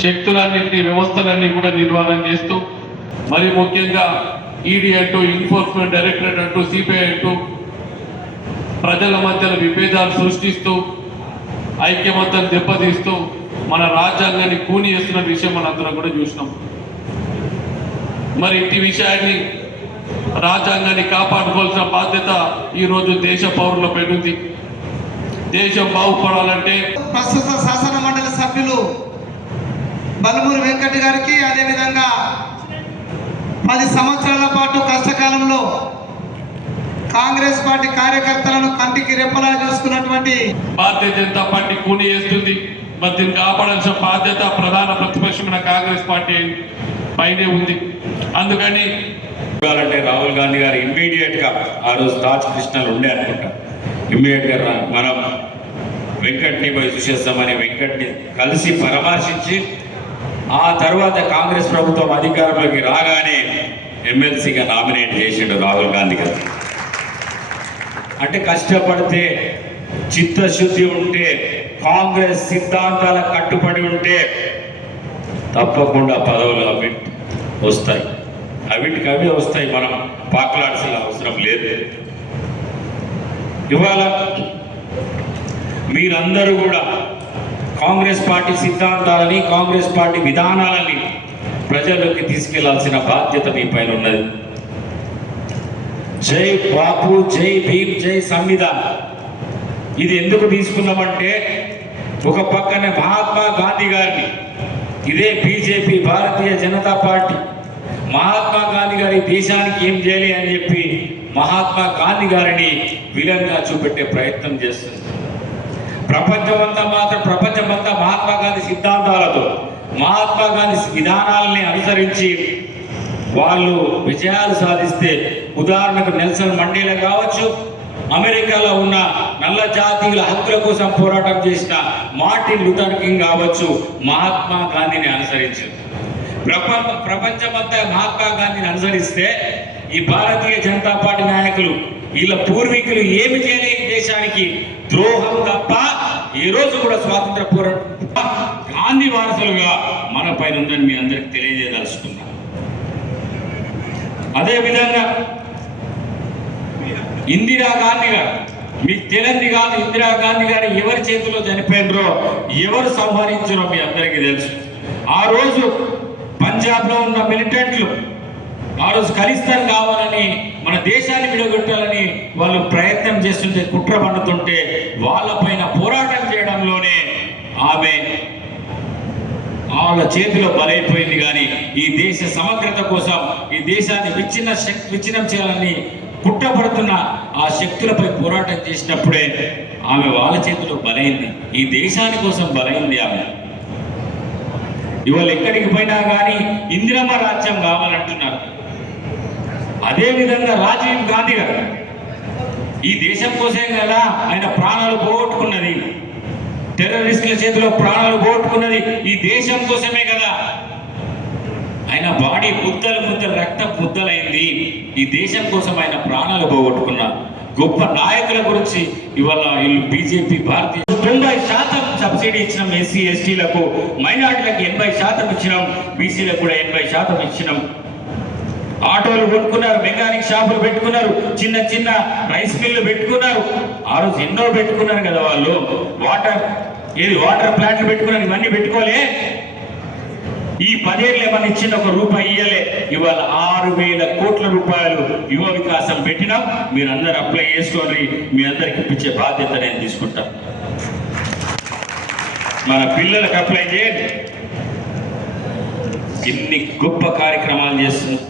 శక్తులన్నింటినీ వ్యవస్థలన్నీ కూడా నిర్వహణ చేస్తూ మరి ముఖ్యంగా ఈడీ అంటూ ఎన్ఫోర్స్మెంట్ డైరెక్టరేట్ అంటూ సిబిఐ అంటూ ప్రజల మధ్యలో విభేదాలు సృష్టిస్తూ ఐక్యమత్యం దెబ్బతీస్తూ మన రాజ్యాంగాన్ని కూని చేస్తున్న విషయం మనందరం కూడా చూసినాం. మరి ఇట్టి విషయాన్ని రాజ్యాంగాన్ని కాపాడుకోవాల్సిన బాధ్యత ఈరోజు దేశ పౌరులపై ఉంది. దేశం బాగుపడాలంటే ప్రస్తుత శాసన మండలి సభ్యులు బలమూరి వెంకట గారికి, అదేవిధంగా 10 సంవత్సరాల పాటు కష్టకాలంలో కాంగ్రెస్ పార్టీ కార్యకర్తలను కంటికి రెప్పలా చూసుకున్నటువంటి భారతీయ జనతా పార్టీ కూని చేస్తుంది. మరి దీన్ని కాపాడాల్సిన బాధ్యత ప్రధాన ప్రతిపక్షమైన కాంగ్రెస్ పార్టీ పైనే ఉంది. అందుకని రాహుల్ గాంధీ గారు ఇమ్మీడియట్ గా ఆ రోజు తాజ్ కృష్ణలు ఉండే అనుకుంటా, ఇమ్మీడియట్ గా మనం వెంకట్ని పోయి చూసేస్తామని వెంకట్ని కలిసి పరామర్శించి ఆ తర్వాత కాంగ్రెస్ ప్రభుత్వం అధికారంలోకి రాగానే ఎమ్మెల్సీగా నామినేట్ చేసిండు రాహుల్ గాంధీ గారు. అంటే కష్టపడితే, చిత్తశుద్ధి ఉంటే, కాంగ్రెస్ సిద్ధాంతాల కట్టుబడి ఉంటే తప్పకుండా పదవులు అవి వస్తాయి, అవిటికి అవి వస్తాయి. మనం పాకులాడాల్సిన అవసరం లేదు. ఇవాళ మీరందరూ కూడా కాంగ్రెస్ పార్టీ సిద్ధాంతాలని, కాంగ్రెస్ పార్టీ విధానాలని ప్రజల్లోకి తీసుకెళ్లాల్సిన బాధ్యత మీ పైన ఉన్నది. జై బాపు, జై భీమ్, జై సంవిధాన్. ఇది ఎందుకు తీసుకున్నామంటే ఒక పక్కన మహాత్మా గాంధీ గారిని, ఇదే బీజేపీ భారతీయ జనతా పార్టీ మహాత్మా గాంధీ గారి దేశానికి ఏం చేయాలి అని చెప్పి మహాత్మా గాంధీ గారిని విలన్గా చూపెట్టే ప్రయత్నం చేస్తుంది. ప్రపంచమంతా మహాత్మా గాంధీ సిద్ధాంతాలతో, మహాత్మా గాంధీ విధానాలని అనుసరించి వాళ్ళు విజయాలు సాధిస్తే, ఉదాహరణకు నెల్సన్ మండేలా కావచ్చు, అమెరికాలో ఉన్న నల్ల జాతీయుల హక్కుల కోసం పోరాటం చేసిన మార్టిన్ లూథర్ కింగ్ కావచ్చు, మహాత్మా గాంధీని అనుసరించారు. ప్రపంచమంతా మహాత్మా గాంధీని అనుసరిస్తే ఈ భారతీయ జనతా పార్టీ నాయకులు, వీళ్ళ పూర్వీకులు ఏమి చేయలేని దేశానికి ద్రోహం తప్ప ఈ రోజు కూడా స్వాతంత్ర పోరాటం గాంధీ వారసులుగా మన పైన ఉందని మీ అందరికి తెలియజేయదలుచుకున్నాను. అదేవిధంగా ఇందిరాగాంధీ గారు, మీకు తెలియంది కాదు, ఇందిరాగాంధీ గారు ఎవరి చేతిలో చనిపోయినరో, ఎవరు సంహరించారో మీ అందరికీ తెలుసు. ఆ రోజు పంజాబ్లో ఉన్న మిలిటెంట్లు ఆ రోజు ఖలిస్తాన్ కావాలని, మన దేశాన్ని విడగొట్టాలని వాళ్ళు ప్రయత్నం చేస్తుంటే, కుట్ర పన్నుతుంటే వాళ్ళపైన పోరాటం చేయడంలోనే ఆమె వాళ్ళ చేతిలో బలైపోయింది. కానీ ఈ దేశ సమగ్రత కోసం, ఈ దేశాన్ని విచ్ఛిన్నం చేయాలని కుట్రపడుతున్న ఆ శక్తులపై పోరాటం చేసినప్పుడే ఆమె వాళ్ళ చేతిలో బలైంది. ఈ దేశాని కోసం బలైంది ఆమె. ఇవాళ ఎక్కడికి పోయినా కానీ ఇందిరమ్మ రాజ్యం కావాలంటున్నారు. అదేవిధంగా రాజీవ్ గాంధీ గారు ఈ దేశం కోసమే కదా ఆయన ప్రాణాలు పోగొట్టుకున్నది, టెర్రరిస్టుల చేతిలో ప్రాణాలు పోగొట్టుకున్నది ఈ దేశం కోసమే కదా. ఆయన బాడీ ముద్దలు రక్త ముద్దలైంది ఈ దేశం కోసం. ఆయన ప్రాణాలు పోగొట్టుకున్న గొప్ప నాయకుల గురించి ఇవాళ వీళ్ళు బీజేపీ భారతీయ 90% సబ్సిడీ ఇచ్చినాం, ఎస్సీ ఎస్టీలకు, మైనార్టీలకు 80% ఇచ్చినాం, బీసీలకు కూడా 80% ఇచ్చినాం. ఆటోలు కొనుక్కున్నారు, మెకానిక్ షాపులు పెట్టుకున్నారు, చిన్న చిన్న రైస్ మిల్లు పెట్టుకున్నారు. ఆ రోజు ఎన్నో పెట్టుకున్నారు కదా వాళ్ళు. వాటర్ ప్లాంట్లు పెట్టుకున్నారు. ఇవన్నీ పెట్టుకోలే. ఈ 10 ఏళ్ళు ఏమన్నా ఇచ్చిన ₹1 ఇయ్యలే. ఇవాళ 6,000 కోట్ల రూపాయలు యువ వికాసం పెట్టినాం. మీరు అందరు అప్లై చేసుకోండి. మీ అందరికి ఇప్పించే బాధ్యత నేను తీసుకుంటా. మన పిల్లలకు అప్లై చేయండి. ఇన్ని గొప్ప కార్యక్రమాలు చేస్తున్నాం.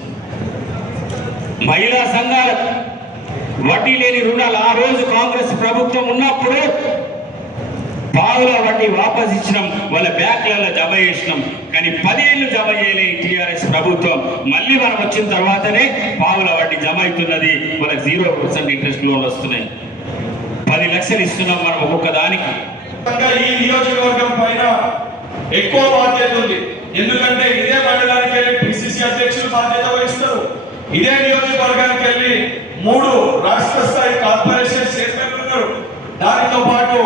మహిళా సంఘాలకు వడ్డీ లేని రుణాలు ఆ రోజు కాంగ్రెస్ ప్రభుత్వం ఉన్నప్పుడు పావుల వడ్డీ వాపస్ ఇచ్చినాం, వాళ్ళ బ్యాంకులలో జమ చేసినాం. కానీ 10 ఏళ్ళు జమ చేయలే టీఆర్ఎస్ ప్రభుత్వం. మళ్ళీ మనం వచ్చిన తర్వాతనే పావుల వడ్డీ జమ అవుతున్నది. వాళ్ళకి 0% ఇంట్రెస్ట్ లోన్లు వస్తున్నాయి. 10 లక్షలు ఇస్తున్నాం మనం ఒక్కొక్క దానికి. ఈ నియోజకవర్గం పైన ఎక్కువ బాధ్యత ఉంది. ఎందుకంటే ఇదే మండలానికి వెళ్ళి పిసిసి అధ్యక్షులు బాధ్యత వహిస్తారు. ఇదే నియోజకవర్గానికి వెళ్ళి 3 రాష్ట్ర స్థాయి కార్పొరేషన్ చైర్మన్లు ఉన్నారు. దానితో పాటు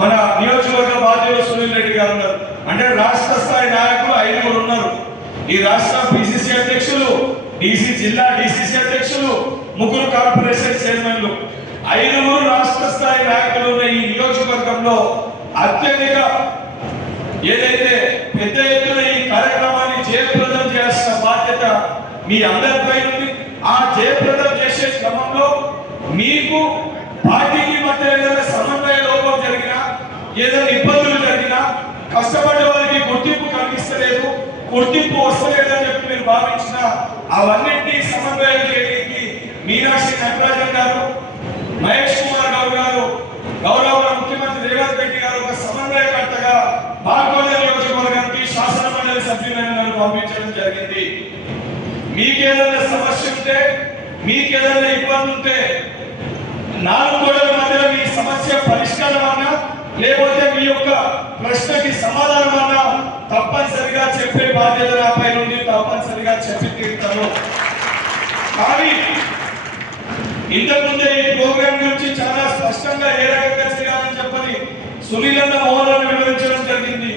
మన నియోజకవర్గ బాధ్యులు సునీల్ రెడ్డి గారు ఉన్నారు. అంటే రాష్ట్ర స్థాయి ఈ రాష్ట్ర పిసిసి అధ్యక్షులు, జిల్లా డిసిసి అధ్యక్షులు, 3 కార్పొరేషన్ చైర్మన్లు, 5 రాష్ట్ర స్థాయి నాయకులు ఉన్న ఈ నియోజకవర్గంలో అత్యధిక ఏదైతే పెద్ద ఎత్తున ఈ కార్యక్రమాన్ని జయప్రదం చేయాల్సిన బాధ్యత మీ అందరిపై ఉంది. ఆ జయప్రదం చేసే క్రమంలో మీకు పార్టీకి మధ్య ఏదైనా సమన్వయ లోపం జరిగినా, ఏదైనా ఇబ్బందులు జరిగినా, కష్టపడ్డ వారికి గుర్తింపు కలిగిస్తలేదు, గుర్తింపు వస్తలేదని చెప్పి మీరు భావించిన అవన్నింటినీ సమన్వయం చేయడానికి మీనాక్షి నటరాజన్ గారు, మహేష్ కుమార్ గౌడ్ గారు, గౌరవ ముఖ్యమంత్రి రేవంత్ రెడ్డి గారు ఒక సమన్వయకర్తగా బాల్కొండ నియోజకవర్గానికి శాసన మండలి సభ్యులను నన్ను పంపించడం జరిగింది. మీకేదైనా సమస్య ఉంటే, మీకేదైనా ఇబ్బంది ఉంటే, 4 గోడల మధ్యలో మీ సమస్య పరిష్కారం అన్నా లేకపోతే మీ యొక్క ప్రశ్నకి సమాధానం అన్నా తప్పనిసరిగా చెప్పే బాధ్యత నాపై నుండి తప్పనిసరిగా చెప్పి తీరుతాను. కానీ ఇంతకుముందే ఈ ప్రోగ్రామ్ గురించి చాలా స్పష్టంగా ఏ రకంగా చేయాలని చెప్పని సునీలన్న మోహన్ వివరించడం జరిగింది.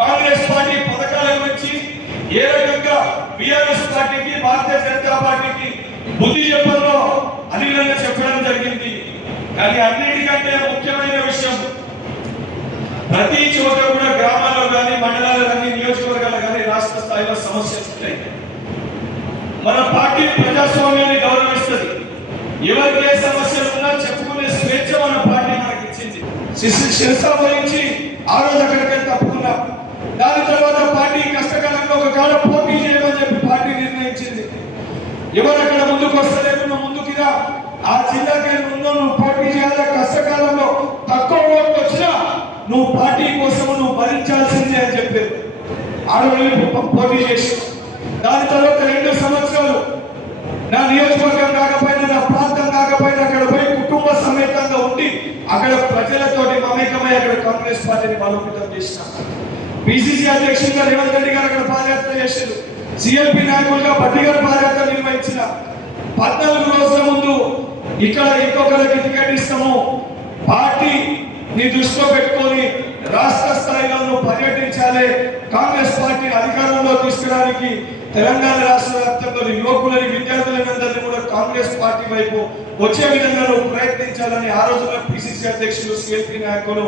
కాంగ్రెస్ పార్టీ పథకాల గురించి ఏ రకంగా బీఆర్ఎస్ పార్టీకి, భారతీయ జనతా పార్టీకి బుద్ధి చెప్పడంలో అనిలంగా చెప్పడం జరిగింది. కానీ అన్నిటికంటే ముఖ్యమైన విషయం, ప్రతి చోట కూడా గ్రామాల్లో కానీ, మండలాల్లో కానీ, నియోజకవర్గాల్లో కానీ రాష్ట్ర స్థాయిలో సమస్యలు ఉంటాయి. మన పార్టీ ప్రజాస్వామ్యాన్ని గౌరవిస్తుంది. ఎవరికి ఏ సమస్యలు ఉన్నా చెప్పుకునే స్వేచ్ఛ మన పార్టీ మనకి ఇచ్చింది. శిరస వహించి ఆ రోజు అక్కడికి తప్పుకున్నాం. దాని తర్వాత పార్టీ కష్టకాలంలో ఒక కాలం పోటీ చేయమని చెప్పి పార్టీ నిర్ణయించింది. ఎవరు అక్కడ ముందుకు వస్తలేదు, నువ్వు ముందుకిరా, ఆ జిల్లాకి ముందు నువ్వు పోటీ చేయాలి, కష్టకాలంలో తక్కువ ఓట్లు వచ్చినా నువ్వు పార్టీ కోసం నువ్వు భరించాల్సిందే అని చెప్పారు. ఆడవాళ్ళు పోటీ చేసి దాని తర్వాత 2 సంవత్సరాలు నా నియోజకవర్గం కాకపోయినా, నా ప్రాంతం కాకపోయినా అక్కడ పోయి కుటుంబ సమేతంగా ఉండి అక్కడ ప్రజలతోటి మమేకమై అక్కడ కాంగ్రెస్ పార్టీని బలోపేతం చేసిన. పిసిసి అధ్యక్షుడిగా రేవంత్ రెడ్డి గారు అక్కడ పాదయాత్ర చేశారు. సిఎల్పి నాయకులుగా బట్టి గారు పాదయాత్ర నిర్వహించిన. 14 రోజుల ముందు ఇక్కడ ఇంకొకరికి టికెట్ ఇస్తాము, పార్టీ నీ దృష్టిలో పెట్టుకొని రాష్ట్ర స్థాయిలో నువ్వు పర్యటించాలి, కాంగ్రెస్ పార్టీ అధికారంలో తీసుకురావడానికి తెలంగాణ రాష్ట్ర వ్యాప్తంగా యువకులని, విద్యార్థులందరినీ కూడా కాంగ్రెస్ పార్టీ వైపు వచ్చే విధంగా నువ్వు ప్రయత్నించాలని ఆ రోజున పిసిసి అధ్యక్షులు, సిఎల్పి నాయకులు,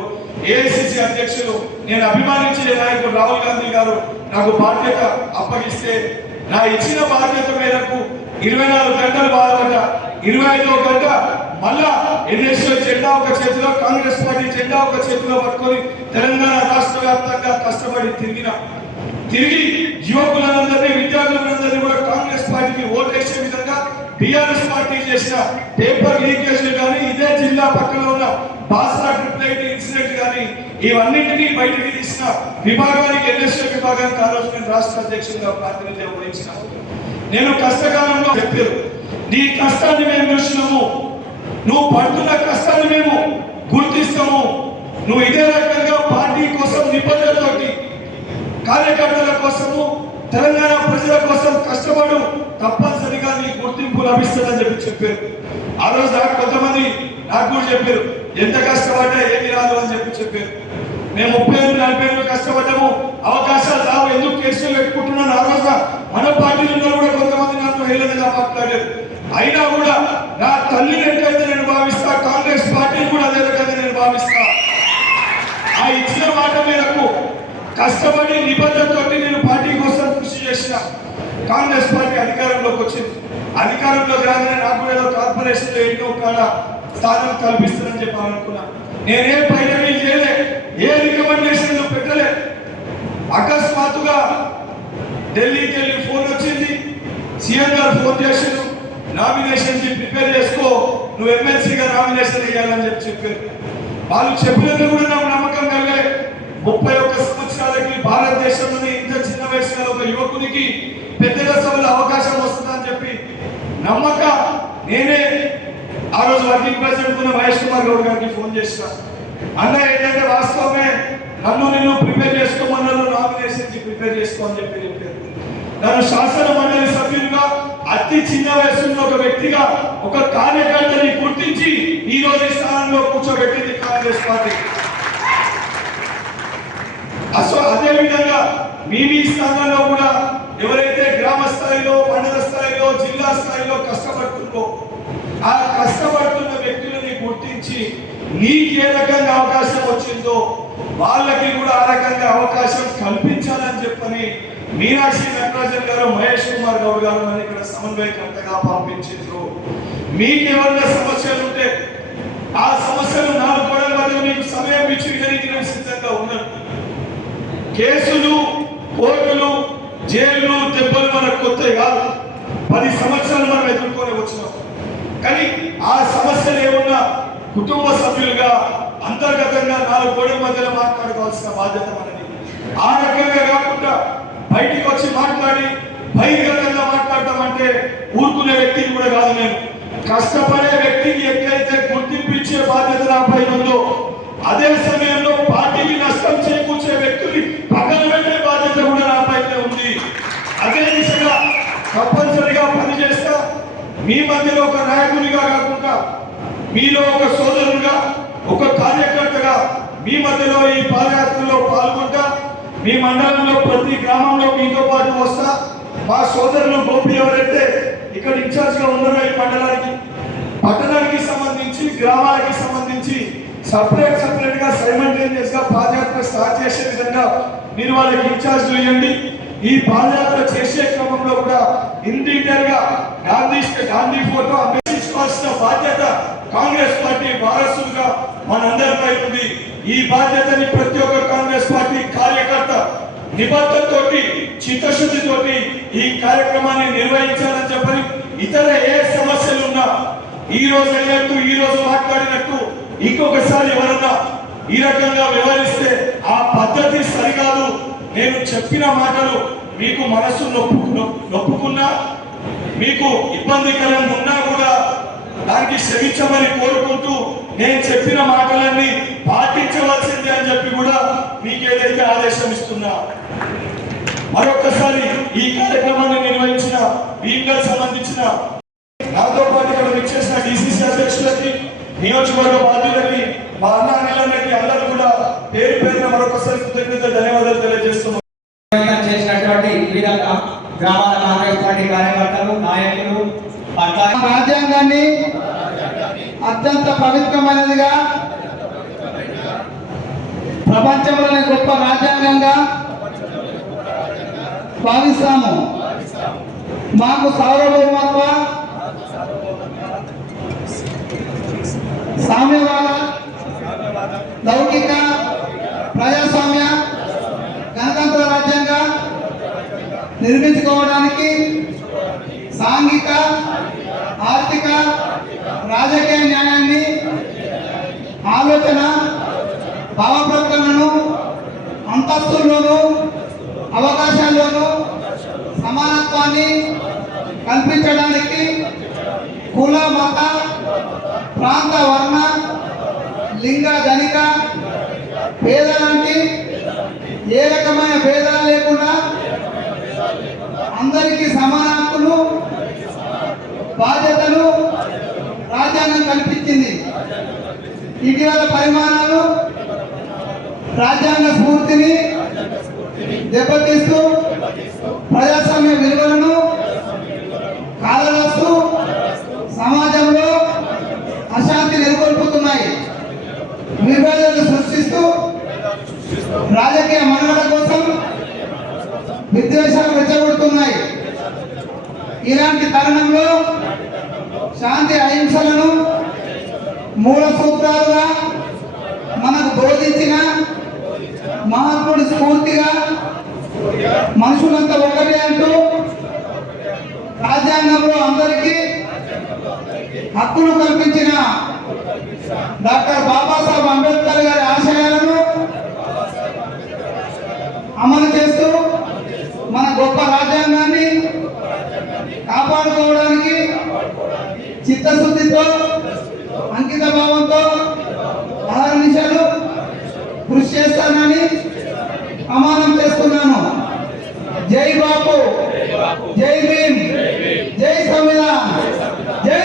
ఏఐసిసి అధ్యక్షులు, నేను అభిమానించే నాయకుడు రాహుల్ గాంధీ గారు నాకు బాధ్యత అప్పగిస్తే, నా ఇచ్చిన బాధ్యత మేరకు 24 గంటలు బాధపడ్డ, 25వ గంట మళ్ళా ఎన్ఎస్ఏ జెండా ఒక చేతిలో, కాంగ్రెస్ పార్టీ జెండా ఒక చేతిలో పట్టుకొని తెలంగాణ రాష్ట్ర వ్యాప్తంగా కష్టపడి తిరిగి యువకులందరినీ, విద్యార్థులందరినీ కూడా కాంగ్రెస్ పార్టీకి ఓటేసే విధంగా టిఆర్ఎస్ పార్టీ చేసిన పేపర్ లీకేజ్లు కానీ, ఇదే జిల్లా పక్కన ఉన్న బాసరా ట్రిప్లైట్ ఇన్సిడెంట్ కానీ ఇవన్నింటినీ బయటికి తీసిన విభాగానికి, ఎన్ఎస్ఏ విభాగానికి ఆ రోజు నేను రాష్ట్ర అధ్యక్షుడిగా ప్రాతినిధ్యం వహించిన. నేను కష్టకాలంలో చెప్పారు, నీ కష్టాన్ని మేము చూసినాము, నువ్వు పడుతున్న కష్టాన్ని మేము గుర్తిస్తాము, నువ్వు ఇదే రకంగా పార్టీ కోసం నిబద్ధతతోటి, కార్యకర్తల కోసము, తెలంగాణ ప్రజల కోసం కష్టపడు, తప్పనిసరిగా నీ గుర్తింపు లభిస్తుందని చెప్పారు. ఆ రోజు నాకు కొంతమంది నాకు కూడా చెప్పారు, ఎంత కష్టపడ్డా ఏమి రాదు అని చెప్పారు. మేము 30-40 ఏళ్ళు కష్టపడ్డాము, అవకాశాలు రావు, ఎందుకు కేసులు పెట్టుకుంటున్నాను. ఆ రోజు మన పార్టీలో కూడా కొంతమంది నాతో హేళనగా మాట్లాడారు. అయినా కూడా నా తల్లిని ఎట్లయితే నేను భావిస్తా, కాంగ్రెస్ పార్టీని కూడా అదే రకంగా నేను భావిస్తా. ఆ ఇచ్చిన మాట మేరకు కష్టపడి నిబద్ధతతోటి నేను పార్టీ కోసం కృషి చేసిన. కాంగ్రెస్ పార్టీ అధికారంలోకి వచ్చింది. అధికారంలోకి రాగానే నాకు కూడా ఏదో కార్పొరేషన్లో ఎన్నో కాడ స్థానం కల్పిస్తానని చెప్పాలనుకున్నా. నేనే పైరవీ చేయలే, ఏ రికమెండేషన్ పెట్టలే. అకస్మాత్తుగా ఢిల్లీకి వెళ్ళి ఫోన్ వచ్చింది, సీఎం గారు ఫోన్ చేసిండు, నామినేషన్ ప్రిపేర్ చేసుకో, నువ్వు ఎమ్మెల్సీగా నామినేషన్ వేయాలని చెప్పారు. వాళ్ళు చెప్పినందుకు కూడా నాకు నమ్మకం కలిగే. 31 సంవత్సరాలకి భారతదేశంలోని ఇంత చిన్న వయసులో ఒక యువకునికి పెద్దల సభలో అవకాశం వస్తుందని చెప్పి నమ్మక నేనే ఆ రోజు వర్కింగ్ ప్రెసిడెంట్ ఉన్న మహేష్ కుమార్ గౌడ్ గారికి ఫోన్ చేసిన. అన్న ఏంటంటే వాస్తవమే, నిన్ను ప్రిపేర్ చేసుకోమన్నారు, నామినేషన్ ప్రిపేర్ చేసుకో అని చెప్పారు. నన్ను శాసన మండలి సభ్యులుగా, అతి చిన్న వయసులో ఒక వ్యక్తిగా, ఒక కార్యకర్తని గుర్తించి ఈ రోజు ఈ స్థానంలో కూర్చోబెట్టింది కాంగ్రెస్ పార్టీ. అదే విధంగా మీ స్థానంలో కూడా ఎవరైతే గ్రామ స్థాయిలో, మండల స్థాయిలో, జిల్లా స్థాయిలో కష్టపడుతుందో ఆ కష్టపడుతున్న వ్యక్తులని గుర్తించి నీకు ఏ రకంగా అవకాశం వచ్చిందో వాళ్ళకి కూడా ఆ రకంగా అవకాశం కల్పించాలని చెప్పని మీనాక్షి నటరాజన్ గారు, మహేష్ కుమార్ గౌడ్ గారు అని ఇక్కడ సమన్వయకర్తగా పంపించారు. మీకు ఏమన్నా సమస్యలు ఉంటే ఆ సమస్యలు 4 గోడల మధ్య మీకు సమయం ఇచ్చి వినడానికి సిద్ధంగా ఉన్నాను. కేసులు, కోర్టులు, జైలు, దెబ్బలు మనకు కొత్త కాదు. 10 సంవత్సరాలు మనం ఎదుర్కొని వచ్చినాం. కానీ ఆ సమస్యలు ఏమన్నా కుటుంబ సభ్యులుగా అంతర్గతంగా 4 గోడల మధ్యలో మాట్లాడుకోవాల్సిన బాధ్యత మనది. ఆ రకంగా కాకుండా బయటికి వచ్చి మాట్లాడి బహిర్గతంగా మాట్లాడటం అంటే ఊరుకునే వ్యక్తిని కూడా కాదు నేను. కష్టపడే వ్యక్తికి ఎక్కడైతే గుర్తింపించే బాధ్యత నాపై ఉందో అదే సమయంలో పార్టీకి నష్టం చేకూర్చే వ్యక్తులు పక్కన పెట్టే బాధ్యత కూడా నాపై ఉంది. అదే దిశగా తప్పనిసరిగా పనిచేస్తా. మీ మధ్యలో ఒక నాయకునిగా కాకుండా మీలో ఒక సోదరునిగా, ఒక కార్యకర్తగా మీ మధ్యలో ఈ పాదయాత్రలో పాల్గొంటా. మీ మండలంలో ప్రతి గ్రామంలో మీతో పాటు వస్తా. మా సోదరులు గోపి ఎవరైతే ఇక్కడ ఇన్ఛార్జ్ గా ఉన్నారో ఈ మండలానికి, పట్టణానికి సంబంధించి, గ్రామాలకి సంబంధించి సపరేట్ గా సైమల్టేనియస్ గా పాదయాత్ర స్టార్ట్ చేసే విధంగా మీరు వాళ్ళకి ఇన్ఛార్జ్ ఇవ్వండి. ఈ పాదయాత్ర చేసే క్రమంలో కూడా ఇన్ డీటెయిల్ గా గాంధీ ఫోటో అందించుకోవాల్సిన బాధ్యత కాంగ్రెస్ పార్టీ వారసులుగా మనందరిపై ఉంది. ఈ బాధ్యతని ప్రతి ఒక్క కాంగ్రెస్ పార్టీ కార్యకర్త నిబద్ధతతోటి, చిత్తశుద్ధితోటి ఈ కార్యక్రమాన్ని నిర్వహించాలని చెప్పని, ఇతర ఏ సమస్యలు ఉన్నా ఈ రోజు అయినట్టు, ఈ రోజు మాట్లాడినట్టు ఇంకొకసారి ఎవరన్నా ఈ రకంగా వివరిస్తే ఆ పద్ధతి సరికాదు. నేను చెప్పిన మాటలు మీకు మనసు నొప్పుకున్నా, మీకు ఇబ్బందికరంగా ఉన్నా కూడా దానికి క్షమించమని కోరుకుంటూ నేను చెప్పిన మాటలన్నీ పాటించవలసిందే అని చెప్పి కూడా మీకు ఏదైతే ఆదేశం ఇస్తున్నా. మరొకసారి ఈ కార్యక్రమాన్ని నిర్వహించిన భీమ్గల్ సంబంధించిన నాతో పాటు ఇక్కడ విచ్చేసిన డిసిసి అధ్యక్షులకి, నియోజకవర్గ బాధ్యులకి, మా అన్నకి అందరూ కూడా పేరు పేరున మరొకసారి కృతజ్ఞత ధన్యవాదాలు తెలియజేస్తున్నాం. చేసినటువంటి వివిధ గ్రామాల కాంగ్రెస్ పార్టీ కార్యకర్తలు, నాయకులు, రాజ్యాంగాన్ని అత్యంత పవిత్రమైనదిగా, ప్రపంచంలోనే గొప్ప రాజ్యాంగంగా భావిస్తాము. మాకు సార్వభౌమత్వ, సామ్యవాద, లౌకిక, ప్రజాస్వామ్య, గణతంత్ర రాజ్యంగా నిర్మించుకోవడానికి సాంఘిక, ఆర్థిక, రాజకీయ న్యాయాన్ని, ఆలోచన, భావ ప్రకటనను, అంతస్తుల్లోనూ అవకాశాల్లోనూ సమానత్వాన్ని కల్పించడానికి కుల, మత, ప్రాంత, వర్ణ, లింగ, ధనిక, పేద లాంటి ఏ రకమైన భేదాలు లేకుండా అందరికీ సమాన హక్కులు, బాధ్యతలు రాజ్యాంగం కల్పించింది. ఇటీవల పరిమాణాలు రాజ్యాంగ స్ఫూర్తిని దెబ్బతీస్తూ ప్రజాస్వామ్య విలువలను కాలరాస్తూ సమాజంలో అశాంతి నెలకొల్పుతున్నాయి. విభేదాలు సృష్టిస్తూ రాజకీయ మనుగడ కోసం విద్వేషాలు రెచ్చగొడుతున్నాయి. ఇలాంటి తరుణంలో శాంతి అహింసలను మూల సూత్రాలుగా మనకు బోధించిన మహాత్ముడి స్ఫూర్తిగా మనుషులంతా ఒకటే అంటూ రాజ్యాంగంలో అందరికీ హక్కులు కల్పించిన డాక్టర్ బాబాసాహెబ్ అంబేద్కర్ గారి ఆశయాలను అమలు చేస్తూ మన గొప్ప రాజ్యాంగాన్ని కాపాడుకోవడానికి చిత్తశుద్ధితో, అంకిత భావంతో అహర్నిశలు కృషి చేస్తానని ప్రమాణం చేస్తున్నాను. జై బాపు, జై భీమ్, జై సంవిధాన్, జై